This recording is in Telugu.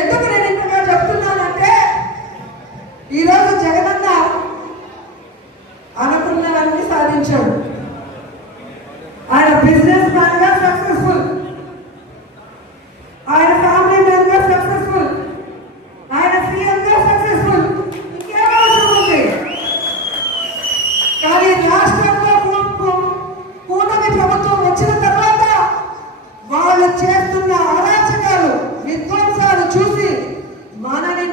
ఎందుకు నేను ఇంతగా చెప్తున్నానంటే ఈరోజు జగనన్న అనుకున్నవన్నీ సాధించాడు. ఆయన బిజినెస్ మ్యాన్ గా సక్సెస్ఫుల్, ఆయన ఫ్యామిలీ మ్యాన్ గా సక్సెస్ఫుల్, ఆయన సీఎం గా సక్సెస్ఫుల్. ఇంకేం అవసరం ఉంది? కానీ రాష్ట్రంలో కూటమి ప్రభుత్వం వచ్చిన తర్వాత వాళ్ళు చేస్తున్న అరాచకాలు, విధ్వంసాలు చూసి మనని